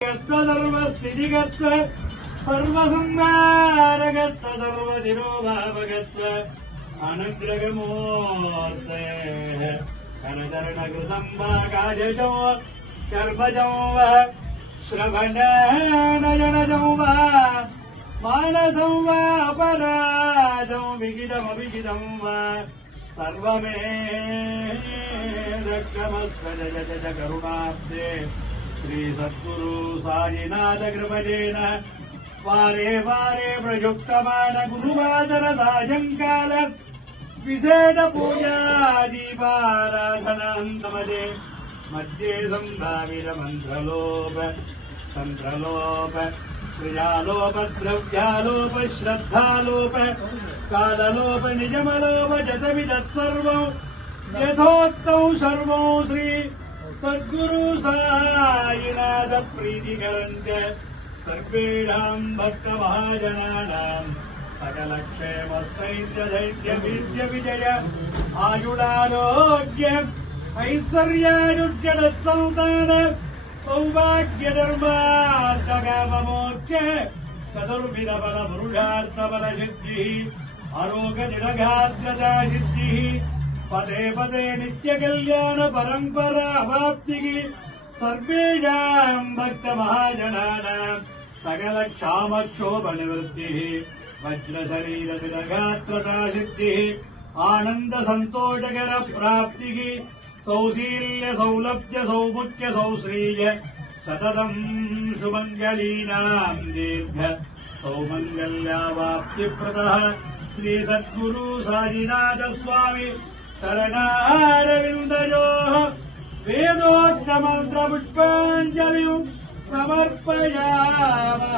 सर्वस्थितिगत्व सर्वसंहारगत्व सर्वदिनोभावगत्व अनुग्रहमूर्ते करचरणकृतं वा कार्यजं कर्मजं वा श्रवणनयनजं वा मानसं वा अपराजं विगितमविगितं वा सर्वमेदक्रमस्व जय जय करुणाब्दे श्री सद्गुरु साईनाथ कृपजेन वारे वारे प्रयुक्तमान गुरुवादन सायंकाल विशेष पूजा दीपाराधनान्तमदे मध्ये संभावित मंत्रलोप तंत्रलोप क्रियालोप द्रव्यालोप श्रद्धालोप काललोप निजमलोप जतविदत्सर्वं यथोक्तं सर्वं श्री सद्गुरु साईनाथ प्रीतिकरञ्च सर्वेषां भक्तमहाजनानां सकलक्षेमस्थैर्यधैर्यवीर्यविजय आयुरारोग्य ऐश्वर्यायुज्यदत्संतान सौभाग्यधर्मार्थकाममोक्ष चतुर्विधफलपुरुषार्थफलसिद्धिः आरोग्यदृढगात्रता सिद्धिः पदे पदे नित्य कल्याण परंपरा अवाप्ति सर्वेषां भक्त महाजनानां सकल क्षाम क्षोभ निवृत्ति वज्र शरीर दृढगात्रता सिद्धिः आनंद संतोषकर प्राप्ति सौशील्य सौलभ्य सौमुख्य सौश्रीय सततं सुमंगलीनां दीर्घ सौमंगल्यावाप्तिप्रदः श्री सद्गुरु साईनाथ स्वामी चरणारविन्दयोः वेदोक्तमन्त्रपुष्पाञ्जलिं समर्पयामः।